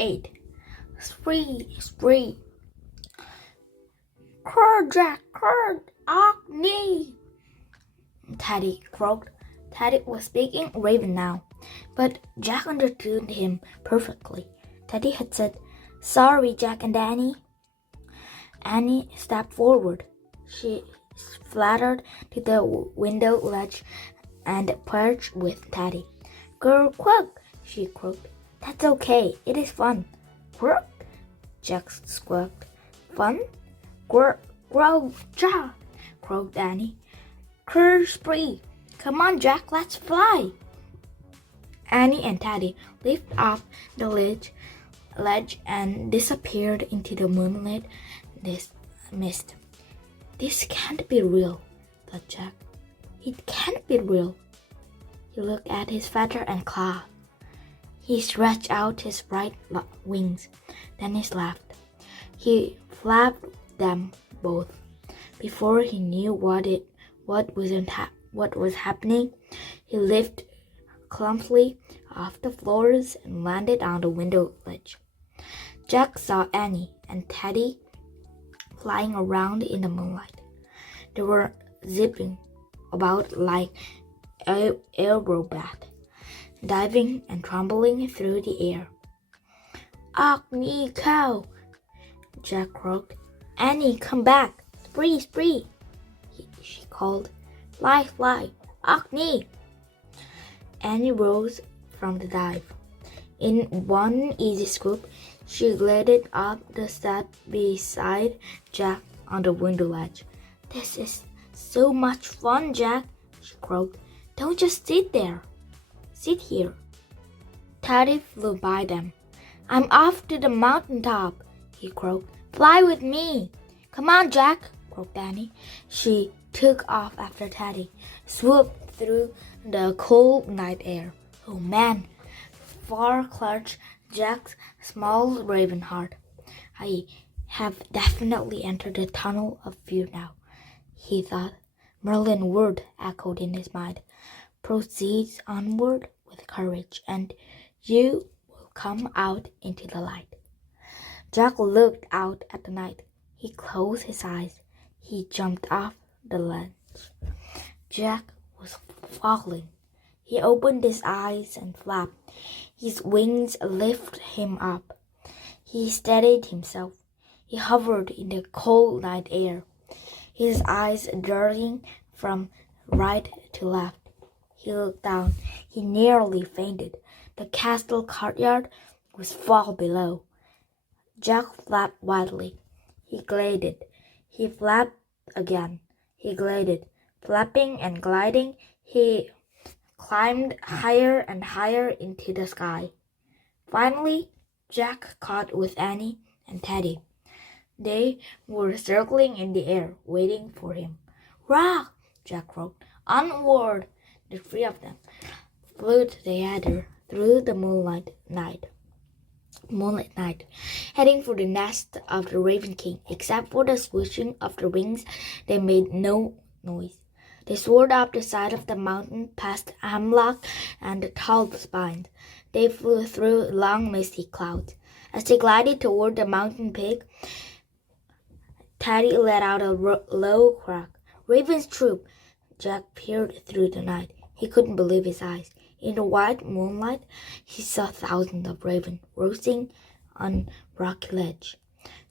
8. Spree, spree. Cur, Jack, cur, knee. Teddy croaked. Teddy was speaking Raven now, but Jack understood him perfectly. Teddy had said, "Sorry, Jack and Annie." Annie stepped forward. She fluttered to the window ledge and perched with Teddy. "Girl, quack," she croaked. "That's okay. It is fun." "Quack," Jack squawked. "Fun?" "Grow, ja," croaked Annie. "Cur, spree. Come on, Jack, let's fly." Annie and Teddy lifted off the ledge and disappeared into the moonlit mist. "This can't be real," thought Jack. "It can't be real." He looked at his feather and claw. He stretched out his bright wings. Then he laughed. He flapped them both. Before he knew what was happening, he lifted clumsily off the floors and landed on the window ledge. Jack saw Annie and Teddy flying around in the moonlight. They were zipping about like aerobat, diving and tumbling through the air. "Knee, cow," Jack croaked. "Annie, come back. Spree, spree," she called. "Fly, fly. Knee." Annie rose from the dive. In one easy scoop, she glided up the step beside Jack on the window ledge. "This is so much fun, Jack," she croaked. "Don't just sit there. Sit here." Teddy flew by them. "I'm off to the mountain top," he croaked. "Fly with me." "Come on, Jack," croaked Annie. She took off after Teddy, swooped through the cold night air. Oh man, far clutched Jack's small raven heart. "I have definitely entered the tunnel of fear now," he thought. Merlin's word echoed in his mind. "Proceed onward with courage, and you will come out into the light." Jack looked out at the night. He closed his eyes. He jumped off the ledge. Jack was falling. He opened his eyes and flapped. His wings lifted him up. He steadied himself. He hovered in the cold night air, his eyes darting from right to left. He looked down. He nearly fainted. The castle courtyard was far below. Jack flapped wildly. He glided. He flapped again. He glided. Flapping and gliding, he climbed higher and higher into the sky. Finally, Jack caught with Annie and Teddy. They were circling in the air, waiting for him. "Rock!" Jack croaked. "Onward!" The three of them flew together through the moonlit night, heading for the nest of the Raven King. Except for the swishing of the wings, they made no noise. They soared up the side of the mountain past hemlock and the tall pines. They flew through long misty clouds. As they glided toward the mountain peak, Teddy let out a low crack. "Raven's troop!" Jack peered through the night. He couldn't believe his eyes. In the white moonlight, he saw thousands of ravens roosting on rocky ledge.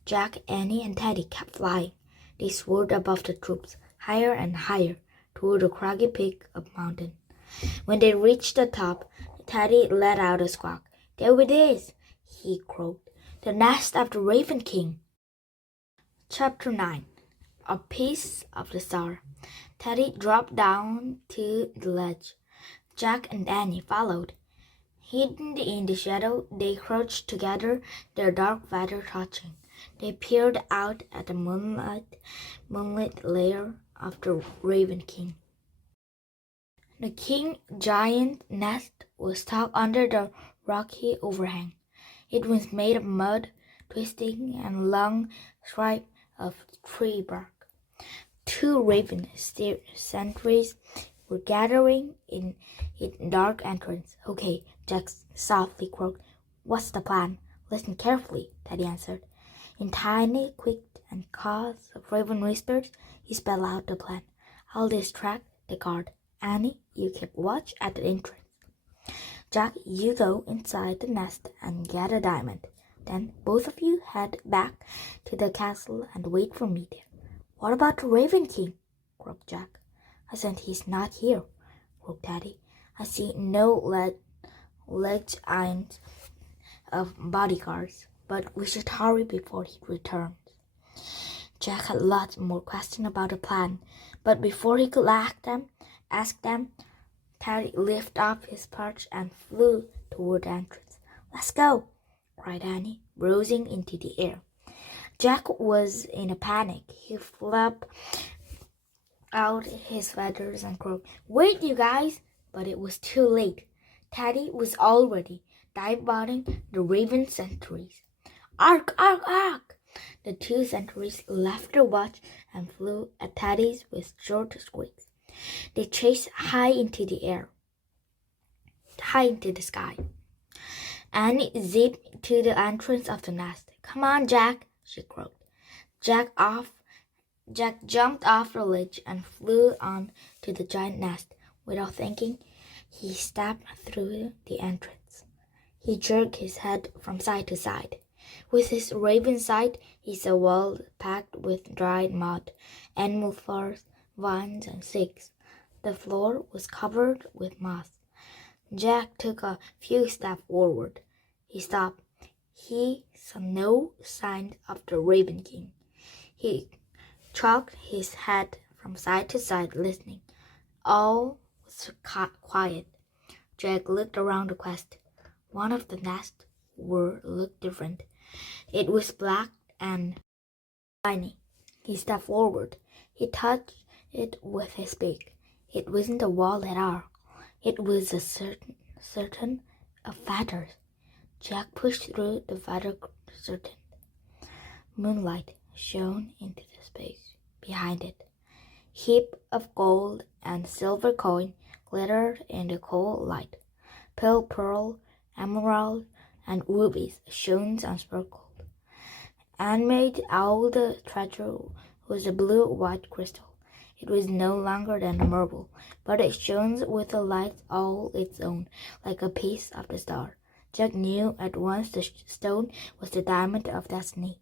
Jack, Annie, and Teddy kept flying. They soared above the troops, higher and higher, toward the craggy peak of mountain. When they reached the top, Teddy let out a squawk. "There it is," he croaked. "The nest of the Raven King." Chapter 9. A Piece of the Star. Teddy dropped down to the ledge. Jack and Annie followed. Hidden in the shadow, they crouched together, their dark feathers touching. They peered out at the moonlit lair of the Raven King. The king giant nest was tucked under the rocky overhang. It was made of mud, twisting, and long strips of tree bark. 2 raven sentries were gathering in its dark entrance. "Okay," Jack softly croaked. "What's the plan?" Listen carefully, Teddy answered. In tiny, quick, and calls of raven whispers, he spelled out the plan. I'll distract the guard. Annie, you keep watch at the entrance. Jack, you go inside the nest and get a diamond. Then both of you head back to the castle and wait for me there. What about the Raven King? Croaked Jack. I said he's not here, croaked Teddy. I see no legends of bodyguards, but we should hurry before he returns. Jack had lots more questions about the plan, but before he could ask them, Teddy lifted up his perch and flew toward the entrance. Let's go, cried Annie, rising into the air. Jack was in a panic. He flapped out his feathers and croaked, Wait, you guys! But it was too late. Teddy was already dive-bombing the raven sentries. Ark, ark, ark! The two sentries left their watch and flew at Teddy's with short squeaks. They chased high into the sky. Annie zipped to the entrance of the nest. Come on, Jack, she croaked. Jack jumped off the ledge and flew on to the giant nest. Without thinking, he stepped through the entrance. He jerked his head from side to side. With his raven sight, he saw a world packed with dried mud, animal furs, vines, and sticks. The floor was covered with moss. Jack took a few steps forward. He stopped. He saw no sign of the Raven King. He cocked his head from side to side, listening. All was quiet. Jack looked around the quest. One of the nests looked different. It was black and shiny. He stepped forward. He touched it with his beak. It wasn't a wall at all. It was a curtain of feathers. Jack pushed through the feather curtain. Moonlight shone into the space behind it. Heap of gold and silver coin glittered in the cold light. Pale pearl, emerald, and rubies shone and sparkled. And made all the treasure was a blue-white crystal. It was no longer than a marble, but it shone with a light all its own, like a piece of the star. Jack knew at once the stone was the diamond of destiny.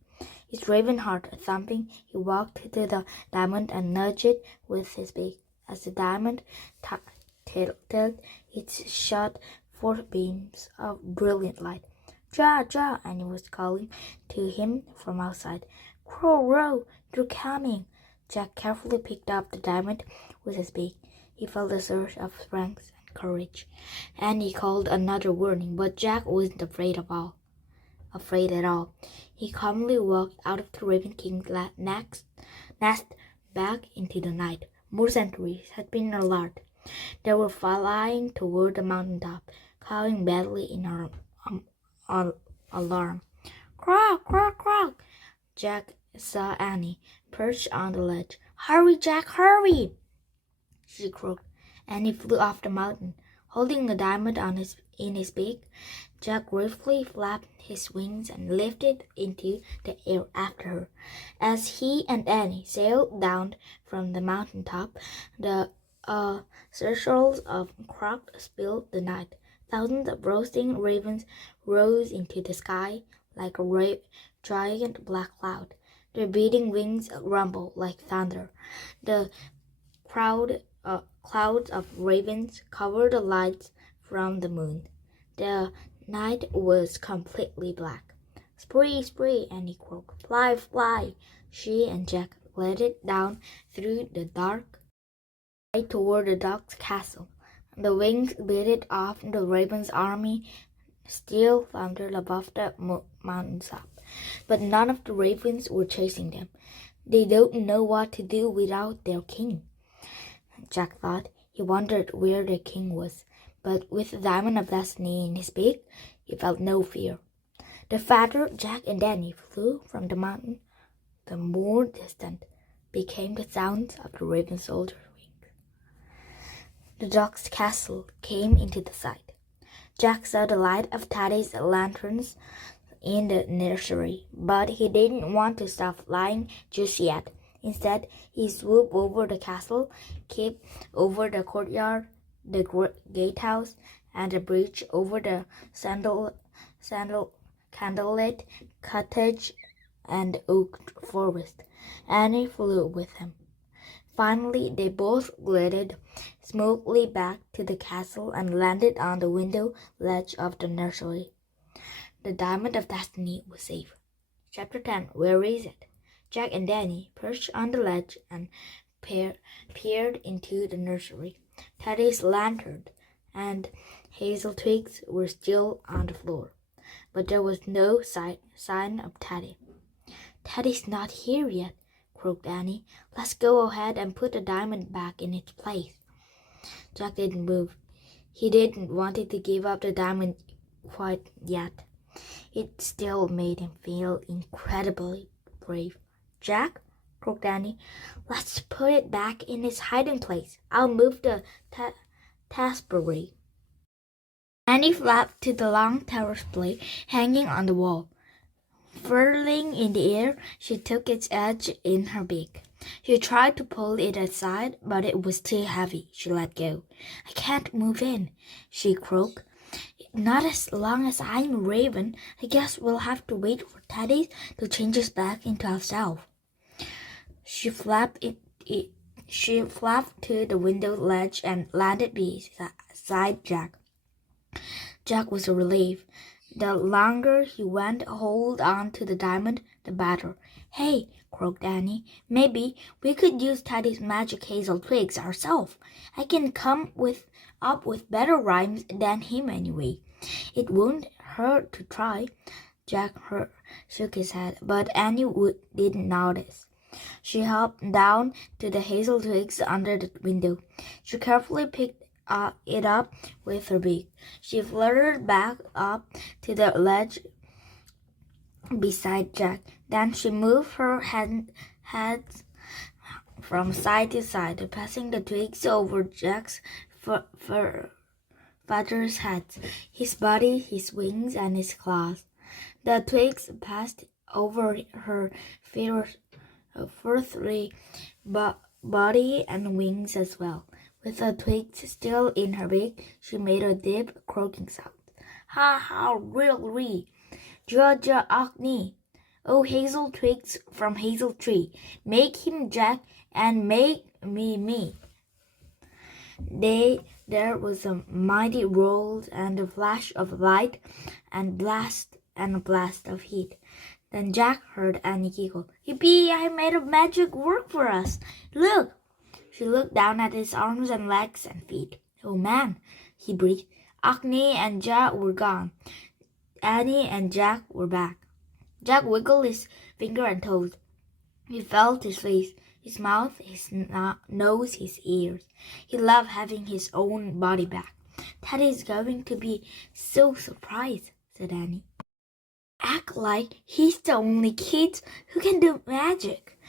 His raven heart thumping, he walked to the diamond and nudged it with his beak. As the diamond tilted, it shot forth beams of brilliant light. Ja, Ja, Annie was calling to him from outside. Crow, row, they're coming. Jack carefully picked up the diamond with his beak. He felt a surge of strength and courage. Annie called another warning, but Jack wasn't afraid at all. He calmly walked out of the Raven King's nest back into the night. More sentries had been alerted. They were flying toward the mountaintop, cawing badly in alarm. Croak, croak, croak! Jack saw Annie perched on the ledge. Hurry, Jack, hurry! She croaked. Annie flew off the mountain. Holding the diamond in his beak, Jack gratefully flapped his wings and lifted into the air after her. As he and Annie sailed down from the mountaintop, the circles of croak spilled the night. Thousands of roasting ravens rose into the sky like a giant black cloud. Their beating wings rumbled like thunder. The clouds of ravens covered the lights from the moon. The night was completely black. Spree, spree, Annie croaked. Fly, fly. She and Jack glided down through the dark light toward the dog's castle. The wings glided off the raven's army, still thundered above the mountaintop. But none of the ravens were chasing them. They don't know what to do without their king, Jack thought. He wondered where their king was, but with the diamond of destiny in his beak, he felt no fear. The farther Jack and Danny flew from the mountain, the more distant became the sounds of the raven soldier's wings. The dog's castle came into the sight. Jack saw the light of Teddy's lanterns in the nursery, but he didn't want to stop flying just yet. Instead, he swooped over the castle, kept over the courtyard, the gatehouse, and the bridge over the candlelit cottage and oak forest. Annie flew with him. Finally, they both glided smoothly back to the castle and landed on the window ledge of the nursery. The Diamond of Destiny was safe. Chapter 10. Where is it? Jack and Danny perched on the ledge and peered into the nursery. Teddy's lantern and hazel twigs were still on the floor, but there was no sign of Teddy. "Teddy's not here yet," croaked Annie. "Let's go ahead and put the diamond back in its place." Jack didn't move. He didn't want to give up the diamond quite yet. It still made him feel incredibly brave. "Jack," croaked Annie, "let's put it back in its hiding place. I'll move the tapestry." Annie flapped to the long terrace blade hanging on the wall. Whirling in the air, she took its edge in her beak. She tried to pull it aside, but it was too heavy. She let go. "I can't move in," she croaked. "Not as long as I'm a raven. I guess we'll have to wait for Teddy to change us back into ourselves." She flapped to the window ledge and landed beside Jack. Jack was relieved. The longer he went hold on to the diamond, the better. "Hey," croaked Annie, "maybe we could use Teddy's magic hazel twigs ourselves. I can come up with better rhymes than him anyway. It won't hurt to try." Jack shook his head, but Annie didn't notice. She hopped down to the hazel twigs under the window. She carefully picked it up with her beak. She fluttered back up to the ledge beside Jack. Then she moved her head from side to side, passing the twigs over Jack's feathers heads, his body, his wings, and his claws. The twigs passed over her furry body and wings as well. With the twigs still in her beak, she made a deep croaking sound. "Ha ha, really? Georgia Acne. Oh, hazel twigs from hazel tree. Make him Jack and make me me." There was a mighty roll and a flash of light and a blast of heat. Then Jack heard Annie giggle. "Yippee, I made a magic work for us. Look!" She looked down at his arms and legs and feet. "Oh man," he breathed. Acne and Jack were gone. Annie and Jack were back. Jack wiggled his finger and toes. He felt his face, his mouth, his nose, his ears. He loved having his own body back. "Teddy's going to be so surprised," said Annie. "Act like he's the only kid who can do magic."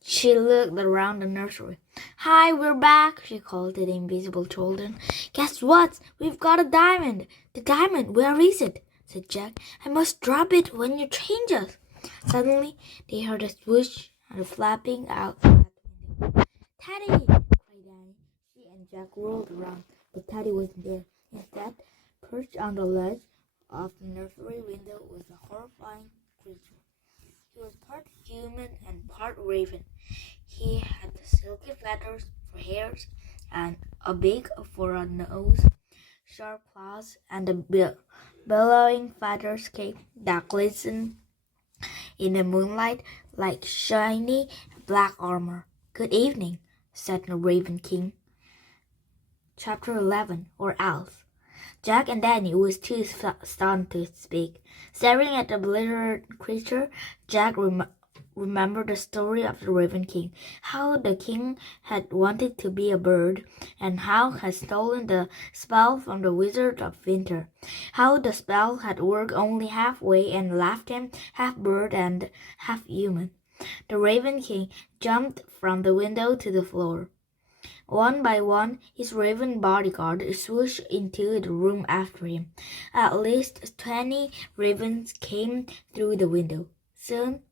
She looked around the nursery. "Hi, we're back," she called to the invisible children. "Guess what? We've got a diamond." "The diamond? Where is it?" said Jack. "I must drop it when you change us." Suddenly, they heard a swoosh and a flapping out the window. "Teddy!" cried Annie. She and Jack whirled around, but Teddy wasn't there. Instead, perched on the ledge of the nursery window was a horrifying creature. He was part human and part raven. He had silky feathers for hairs and a beak for a nose, sharp claws, and a billowing feathers cape that glistened in the moonlight like shiny black armor. "Good evening," said the Raven King. Chapter 11, or Owls. Jack and Danny was too stunned to speak. Staring at the bewildered creature, Jack remembered the story of the Raven King, how the king had wanted to be a bird, and how had stolen the spell from the Wizard of Winter, how the spell had worked only halfway and left him half bird and half human. The Raven King jumped from the window to the floor. One by one, his raven bodyguard swooshed into the room after him. At least 20 ravens came through the window. Soon,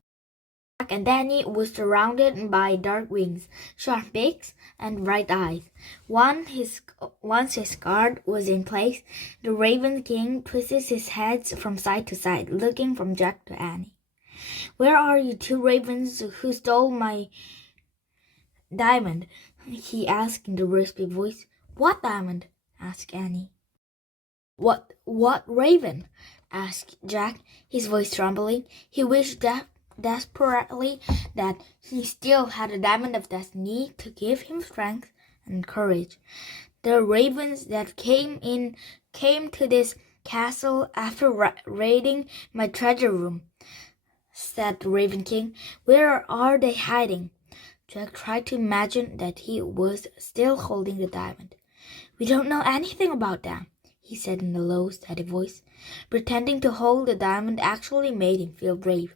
Jack and Danny were surrounded by dark wings, sharp beaks, and bright eyes. Once his guard was in place, the Raven King twisted his head from side to side, looking from Jack to Annie. "Where are you two ravens who stole my diamond?" he asked in a raspy voice. "What diamond?" asked Annie. What raven?" asked Jack, his voice trembling. He wished desperately that he still had a diamond of destiny to give him strength and courage. "The ravens that came to this castle after raiding my treasure room," said the Raven King. "Where are they hiding?" Jack tried to imagine that he was still holding the diamond. "We don't know anything about them," he said in a low, steady voice. Pretending to hold the diamond actually made him feel brave.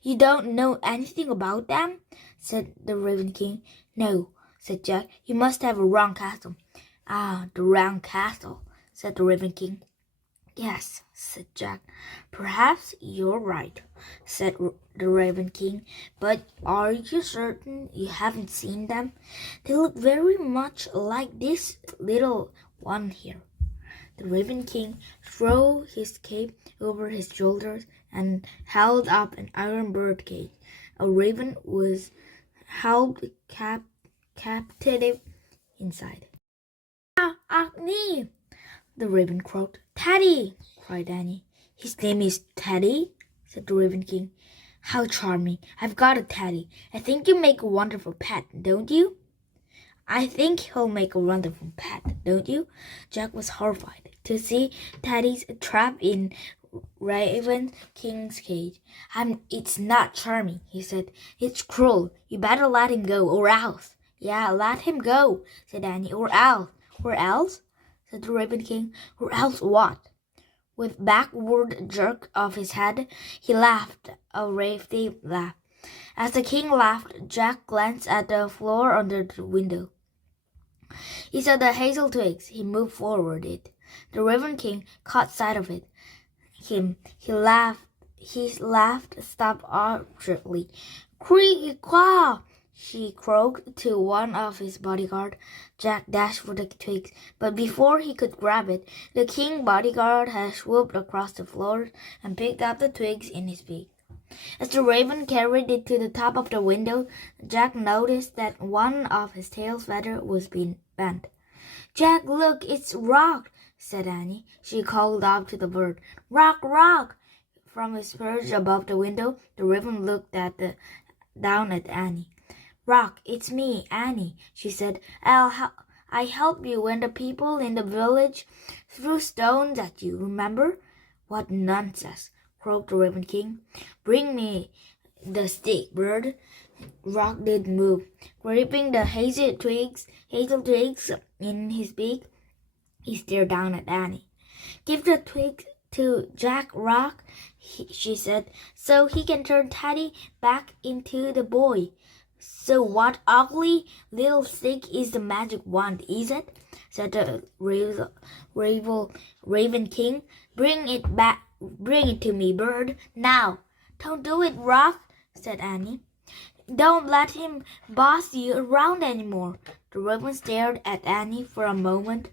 "You don't know anything about them?" said the Raven King. "No," said Jack. "You must have a round castle." "Ah, the round castle," said the Raven King. "Yes," said Jack. "Perhaps you're right," said the Raven King. "But are you certain you haven't seen them? They look very much like this little one here." The Raven King threw his cape over his shoulders and held up an iron bird cage. A raven was held captive inside. "Ah, Agni!" the raven croaked. "Teddy!" cried Annie. "His name is Teddy?" said the Raven King. "How charming! I've got a Teddy. I think you make a wonderful pet, don't you?" "I think he'll make a wonderful pet, don't you?" Jack was horrified to see Teddy's trapped in Raven King's cage. It's not charming," he said. "It's cruel. You better let him go, or else." "Yeah, let him go," said Annie, "or else." "Or else?" said the Raven King. "Or else what?" With backward jerk of his head, he laughed a wrathful laugh. As the king laughed, Jack glanced at the floor under the window. He saw the hazel twigs. He moved forward it. The Raven King caught sight of it. He laughed stopped abruptly. "Cree-quah!" he croaked to one of his bodyguard. Jack dashed for the twigs, but before he could grab it, the king bodyguard had swooped across the floor and picked up the twigs in his beak. As the raven carried it to the top of the window, Jack noticed that one of his tail's feathers was being bent. "Jack, look, it's Rock," said Annie. She called out to the bird, "Rock, Rock!" From his perch above the window, the raven looked down at Annie. "Rock, it's me, Annie," she said. I helped you when the people in the village threw stones at you, remember?" "What nonsense," croaked the Raven King. "Bring me the stick, bird." Rock did move. Gripping the hazel twigs in his beak, he stared down at Annie. "Give the twigs to Jack, Rock," she said, "so he can turn Teddy back into the boy." "So what ugly little stick is the magic wand, is it?" said the Raven King. "Bring it to me, bird, now." "Don't do it, Rock," said Annie. "Don't let him boss you around anymore." The raven stared at Annie for a moment.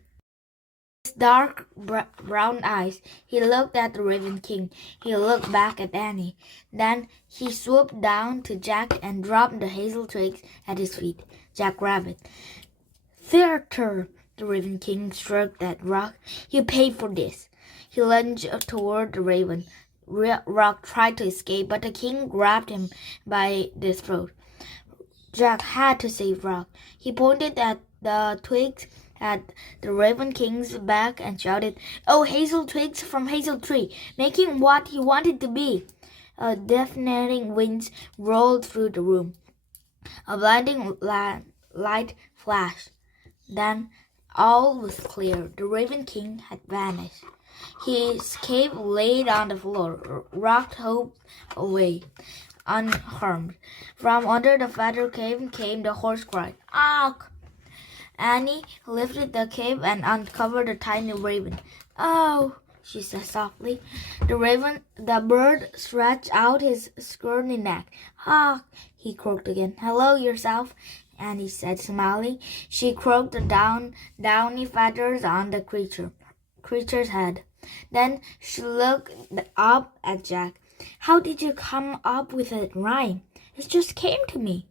His dark brown eyes. He looked at the Raven King. He looked back at Annie. Then he swooped down to Jack and dropped the hazel twigs at his feet. Jack grabbed it. "Theater!" the Raven King shrugged at Rock. "You pay for this." He lunged toward the raven. Rock tried to escape, but the king grabbed him by the throat. Jack had to save Rock. He pointed at the twigs at the Raven King's back and shouted, "Oh, hazel twigs from hazel tree, making what he wanted to be." A deafening wind rolled through the room. A blinding light flashed. Then all was clear. The Raven King had vanished. His cape laid on the floor. Rock hoped away, unharmed. From under the feather cave came the hoarse cry, "Ugh!" Annie lifted the cape and uncovered a tiny raven. "Oh," she said softly. The bird stretched out his scrawny neck. "Ah," he croaked again. "Hello yourself," Annie said, smiling. She stroked the downy feathers on the creature's head. Then she looked up at Jack. "How did you come up with that rhyme?" "It just came to me,"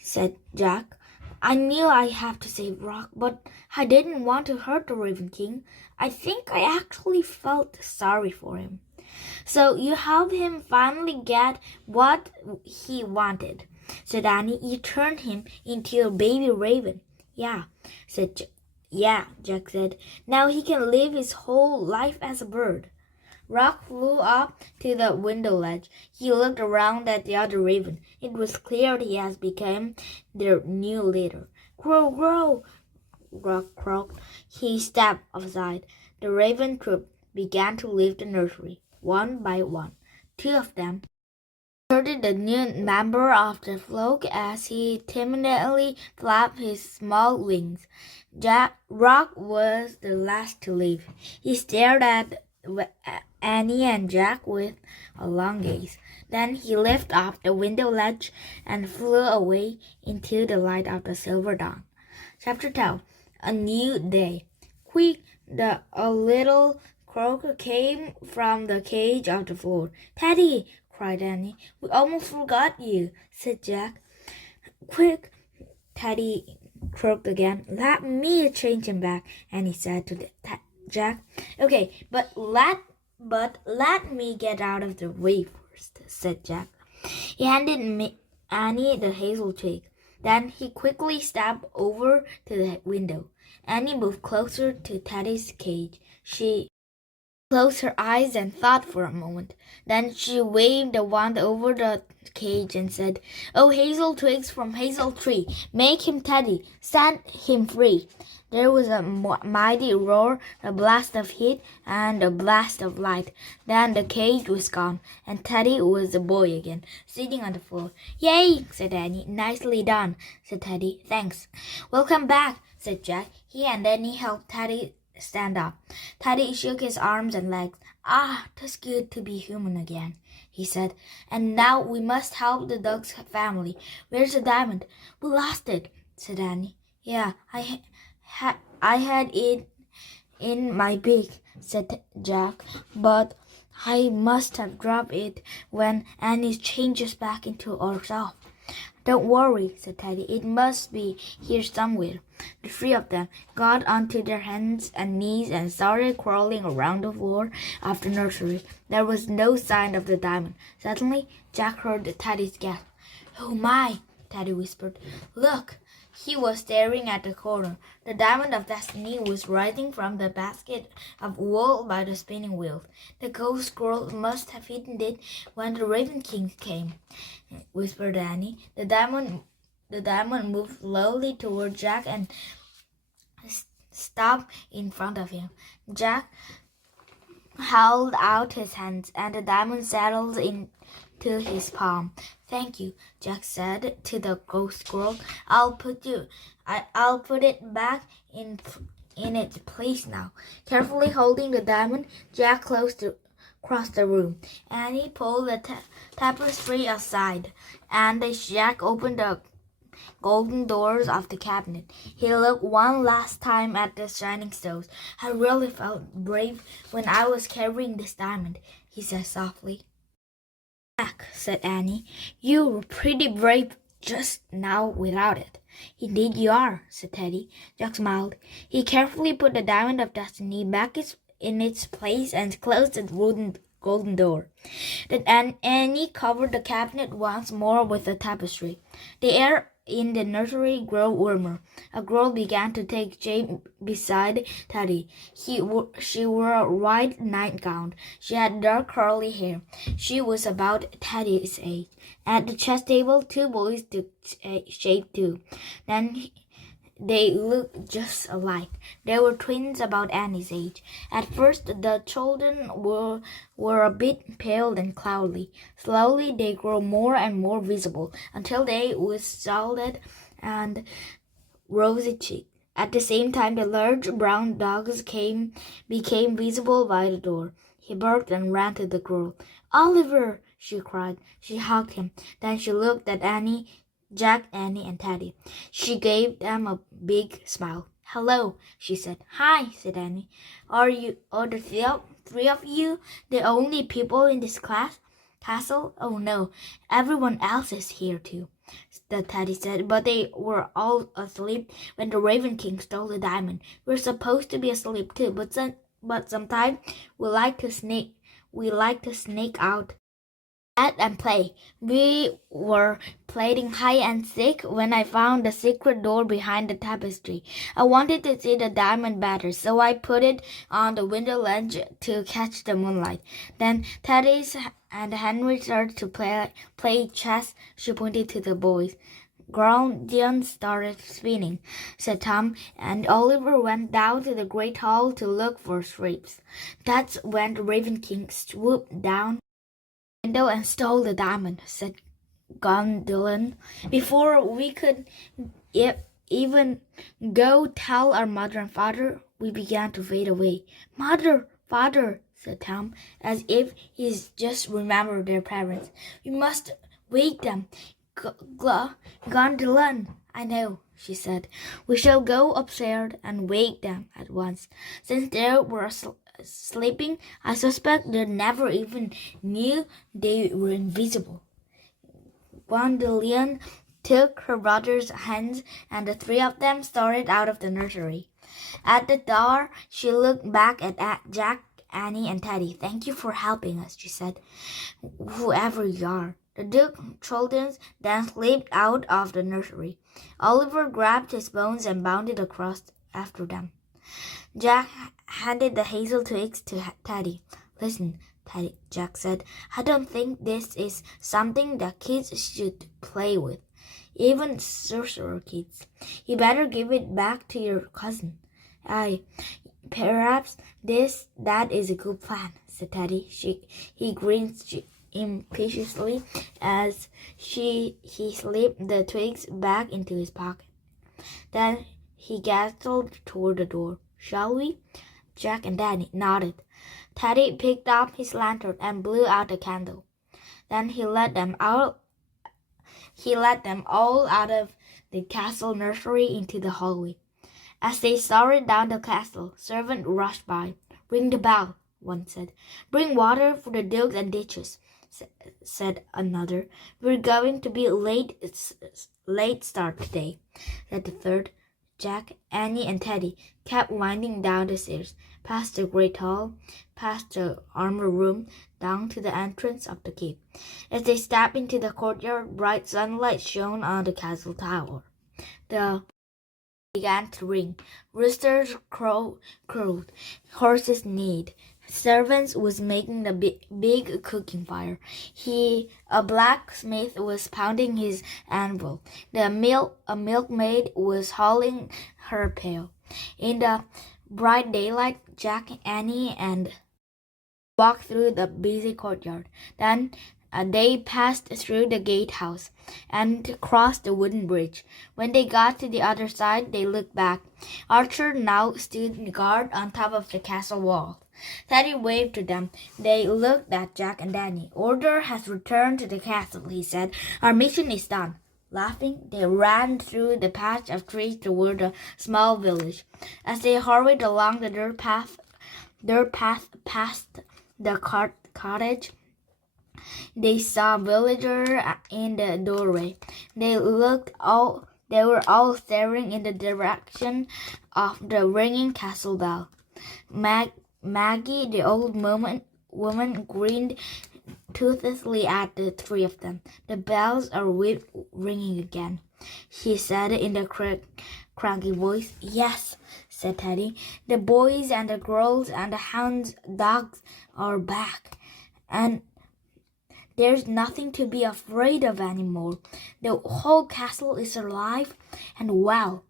said Jack. "I knew I had to save Rock, but I didn't want to hurt the Raven King. I think I actually felt sorry for him." "So you helped him finally get what he wanted," said Annie. "You turned him into a baby raven." "Yeah," Jack said. "Now he can live his whole life as a bird." Rock flew up to the window ledge. He looked around at the other raven. It was clear he had become their new leader. "Grow, grow," Rock croaked. He stepped aside. The raven troop began to leave the nursery, one by one. Two of them herded the new member of the flock as he timidly flapped his small wings. Rock was the last to leave. He stared at Annie and Jack with a long gaze. Then he lifted off the window ledge and flew away into the light of the silver dawn. Chapter 12. A New Day. Quick! A little croak came from the cage on the floor. "Teddy!" cried Annie. "We almost forgot you," said Jack. "Quick!" Teddy croaked again. "Let me change him back," Annie said to Jack. "Okay, but let me get out of the way first," said Jack. He handed Annie the hazel twig. Then he quickly stepped over to the window. Annie moved closer to Teddy's cage. She closed her eyes and thought for a moment. Then she waved the wand over the cage and said, "Oh, hazel twigs from hazel tree, make him Teddy, set him free." There was a mighty roar, a blast of heat, and a blast of light. Then the cage was gone, and Teddy was a boy again, sitting on the floor. "Yay!" said Annie. "Nicely done," said Teddy. "Thanks." "Welcome back," said Jack. He and Annie helped Teddy stand up. Teddy shook his arms and legs. "Ah, 'tis good to be human again," he said. "And now we must help the dog's family. Where's the diamond?" "We lost it," said Annie. "Yeah, I had it in my beak," said Jack, "but I must have dropped it when Annie changes back into herself." "Don't worry," said Teddy. "It must be here somewhere." The three of them got onto their hands and knees and started crawling around the floor of the nursery. There was no sign of the diamond. Suddenly, Jack heard Teddy's gasp. "Oh my!" Teddy whispered. "Look!" He was staring at the corner. The diamond of destiny was rising from the basket of wool by the spinning wheel. "The ghost squirrel must have hidden it when the Raven King came," whispered Annie. The diamond moved slowly toward Jack and stopped in front of him. Jack held out his hands, and the diamond settled into his palm. "Thank you," Jack said to the ghost squirrel. I'll put it back in its place now." Carefully holding the diamond, Jack crossed the room. Annie pulled the tapestry aside, and Jack opened the golden doors of the cabinet. He looked one last time at the shining stones. "I really felt brave when I was carrying this diamond," he said softly. "Jack," said Annie, "you were pretty brave just now without it." "Indeed you are," said Teddy. Jack smiled. He carefully put the diamond of destiny back in its place and closed the wooden golden door. Then Annie covered the cabinet once more with the tapestry. The air in the nursery grew warmer. A girl began to take shape beside Teddy. She wore a white nightgown. She had dark curly hair. She was about Teddy's age. At the chess table, two boys took shape too. Then they looked just alike. They were twins about Annie's age. At first, the children were a bit pale and cloudy. Slowly, they grew more and more visible until they were solid and rosy cheek. At the same time, the large brown dogs became visible by the door. He barked and ran to the girl. "Oliver!" she cried. She hugged him. Then she looked at Annie, Jack, Annie, and Teddy. She gave them a big smile. "Hello," she said. "Hi," said Annie. Are the three of you the only people in this castle?" "Oh no, everyone else is here too," the Teddy said, "but they were all asleep when the Raven King stole the diamond. We're supposed to be asleep too, but sometimes we like to sneak out and play. We were playing hide and seek when I found the secret door behind the tapestry. I wanted to see the diamond better, so I put it on the window ledge to catch the moonlight. Then Teddy and Henry started to play chess." She pointed to the boys. "Groundians started spinning," said Tom, and Oliver went down to the great hall to look for shrimps. That's when the Raven King swooped down window and stole the diamond," said Gondolin. "Before we could even go tell our mother and father, we began to fade away." "Mother, father," said Tom, as if he's just remembered their parents. "We must wake them. Gondolin." "I know," she said. "We shall go upstairs and wake them at once. Since they were sleeping, I suspect they never even knew they were invisible." Gwendolyn took her brother's hands, and the three of them started out of the nursery. At the door, she looked back at Jack, Annie, and Teddy. "Thank you for helping us," she said, "whoever you are." The children then slipped out of the nursery. Oliver grabbed his bones and bounded across after them. Jack handed the hazel twigs to Teddy. "Listen, Teddy," Jack said. "I don't think this is something that kids should play with, even sorcerer kids. You better give it back to your cousin." "Aye, perhaps that is a good plan," said Teddy. He grinned impatiently as he slipped the twigs back into his pocket. Then he gastled toward the door. "Shall we?" Jack and Danny nodded. Teddy picked up his lantern and blew out the candle. Then he let them all out of the castle nursery into the hallway. As they started down the castle, servants rushed by. "Ring the bell," one said. "Bring water for the dukes and ditches," said another. "We're going to be late start today," said the third. Jack, Annie, and Teddy kept winding down the stairs, past the great hall, past the armor room, down to the entrance of the keep. As they stepped into the courtyard, bright sunlight shone on the castle tower. The began to ring. Roosters crowed, horses neighed. Servants was making the big cooking fire. A blacksmith was pounding his anvil. A milkmaid was hauling her pail. In the bright daylight, Jack, Annie, and walked through the busy courtyard. Then they passed through the gatehouse and crossed the wooden bridge. When they got to the other side, they looked back. Archer now stood guard on top of the castle wall. Teddy waved to them. They looked at Jack and Danny. "Order has returned to the castle," he said. "Our mission is done." Laughing, they ran through the patch of trees toward a small village. As they hurried along the dirt path past the cottage, they saw a villager in the doorway. They were all staring in the direction of the ringing castle bell. Maggie, the old woman, grinned toothlessly at the three of them. "The bells are ringing again," he said in a cranky voice. "Yes," said Teddy. "The boys and the girls and the hounds dogs are back. And there's nothing to be afraid of anymore. The whole castle is alive and well."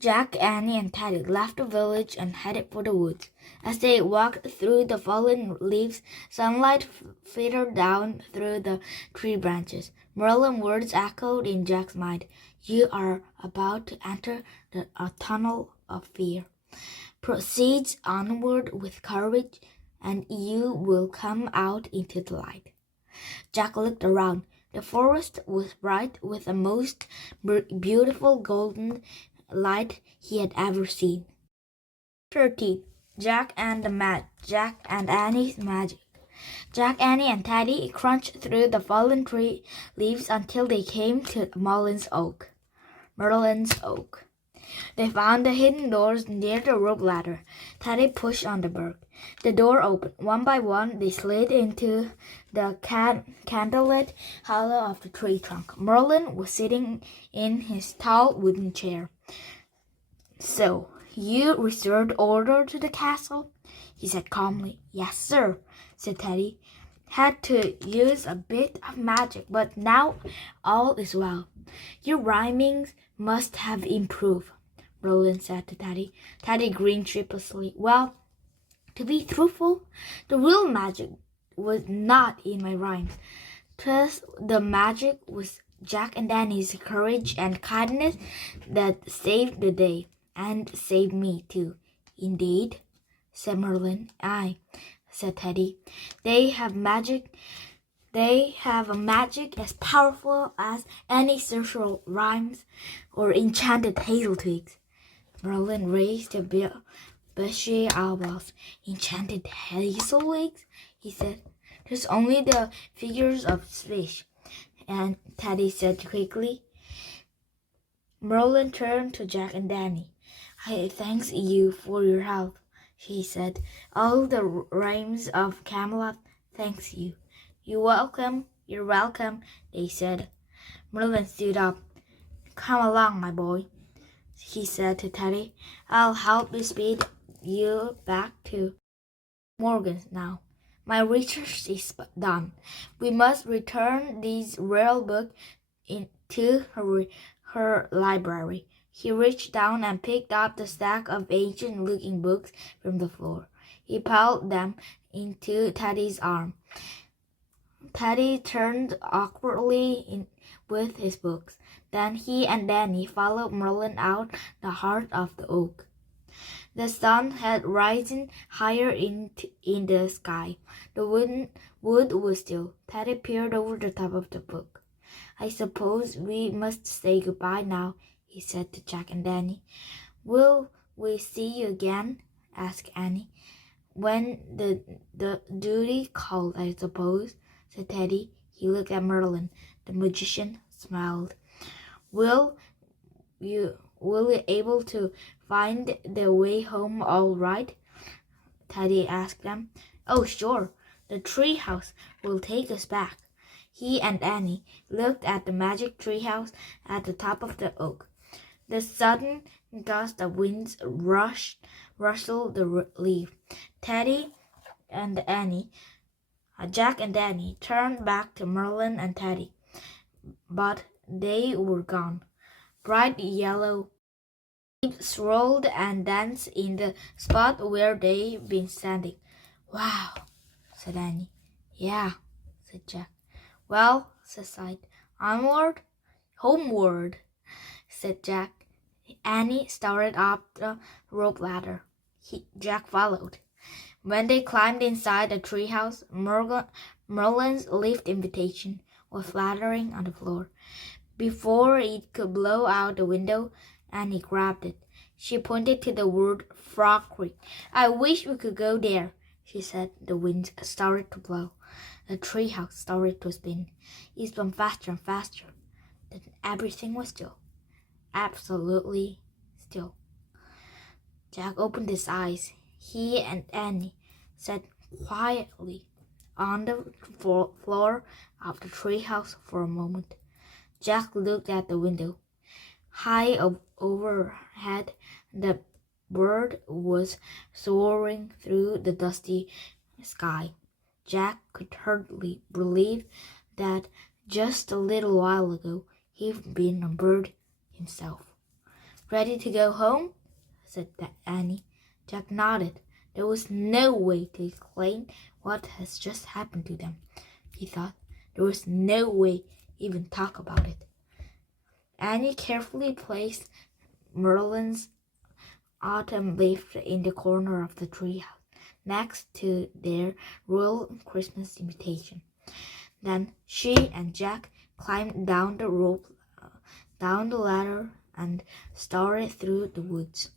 Jack, Annie, and Teddy left the village and headed for the woods. As they walked through the fallen leaves, sunlight filtered down through the tree branches. Merlin's words echoed in Jack's mind. You are about to enter a tunnel of fear. Proceed onward with courage, and you will come out into the light. Jack looked around. The forest was bright with the most beautiful golden light he had ever seen. 13. Jack and Annie's magic. Jack, Annie, and Teddy crunched through the fallen tree leaves until they came to Merlin's oak. They found the hidden doors near the rope ladder. Teddy pushed on the bark. The door opened. One by one, they slid into the candlelit hollow of the tree trunk. Merlin was sitting in his tall wooden chair. So, you restored order to the castle? He said calmly. Yes, sir, said Teddy. Had to use a bit of magic, but now all is well. Your rhyming must have improved, Merlin said to Teddy. Teddy grinned sheepishly. Well, to be truthful, the real magic was not in my rhymes. 'Twas the magic was Jack and Annie's courage and kindness that saved the day, and saved me too. Indeed, said Merlin. Aye, said Teddy. They have a magic as powerful as any sorcerer rhymes or enchanted hazel twigs. Merlin raised a bushy eyebrows. Enchanted hazel twigs, he said. There's only the figures of fish. And Teddy said quickly. Merlin turned to Jack and Danny. I thank you for your help, he said. All the rhymes of Camelot thanks you. You're welcome, they said. Merlin stood up. Come along, my boy, he said to Teddy. I'll help you speed you back to Morgan's now. My research is done. We must return this rare book to her library. He reached down and picked up the stack of ancient-looking books from the floor. He piled them into Teddy's arm. Teddy turned awkwardly with his books. Then he and Danny followed Merlin out the heart of the oak. The sun had risen higher in the sky. The wood was still. Teddy peered over the top of the book. I suppose we must say goodbye now, he said to Jack and Danny. Will we see you again? Asked Annie. When the duty called, I suppose, said Teddy. He looked at Merlin. The magician smiled. Will you able to find the way home all right? Teddy asked them. Oh, sure. The treehouse will take us back. He and Annie looked at the magic treehouse at the top of the oak. The sudden gust of wind rustled the leaf. Teddy and Annie, Jack and Danny turned back to Merlin and Teddy, but they were gone. Bright yellow leaves swirled and danced in the spot where they'd been standing. Wow, said Annie. Yeah, said Jack. Well, said Sid. Onward? Homeward, said Jack. Annie started up the rope ladder. Jack followed. When they climbed inside the treehouse, Merlin's lift invitation was fluttering on the floor. Before it could blow out the window, Annie grabbed it. She pointed to the word Frog Creek. I wish we could go there, she said. The wind started to blow. The treehouse started to spin. It spun faster and faster. Then everything was still. Absolutely still. Jack opened his eyes. He and Annie sat quietly on the floor of the treehouse for a moment. Jack looked at the window. High overhead, the bird was soaring through the dusty sky. Jack could hardly believe that just a little while ago he'd been a bird himself. Ready to go home? Said Annie. Jack nodded. There was no way to explain what has just happened to them, he thought. There was no way even talk about it. Annie carefully placed Merlin's autumn leaf in the corner of the treehouse, next to their royal Christmas invitation. Then she and Jack climbed down the rope, down the ladder, and started through the woods.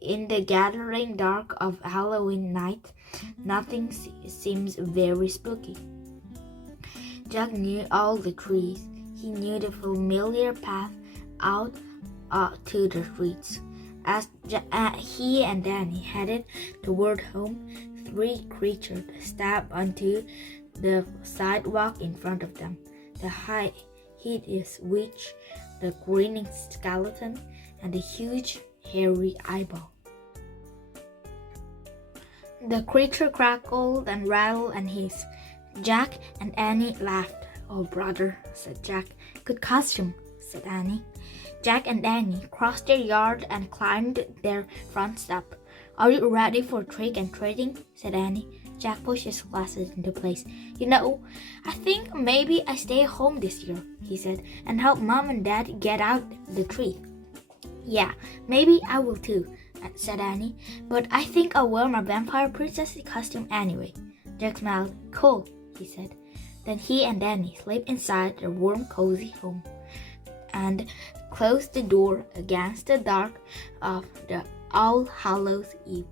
In the gathering dark of Halloween night, nothing seems very spooky. Jack knew all the trees. He knew the familiar path out to the streets. As he and Danny headed toward home, 3 creatures stepped onto the sidewalk in front of them. The hideous witch, the grinning skeleton, and the huge hairy eyeball. The creature crackled and rattled and hissed. Jack and Annie laughed. "Oh, brother," said Jack. "Good costume," said Annie. Jack and Annie crossed their yard and climbed their front step. "Are you ready for trick-and-treating?" said Annie. Jack pushed his glasses into place. "You know, I think maybe I stay home this year," he said, "and help Mom and Dad get out the tree." "Yeah, maybe I will too," said Annie, "but I think I'll wear my vampire princess costume anyway." Jack smiled. "Cool," he said. Then he and Danny slipped inside their warm, cozy home and closed the door against the dark of the All Hallows Eve.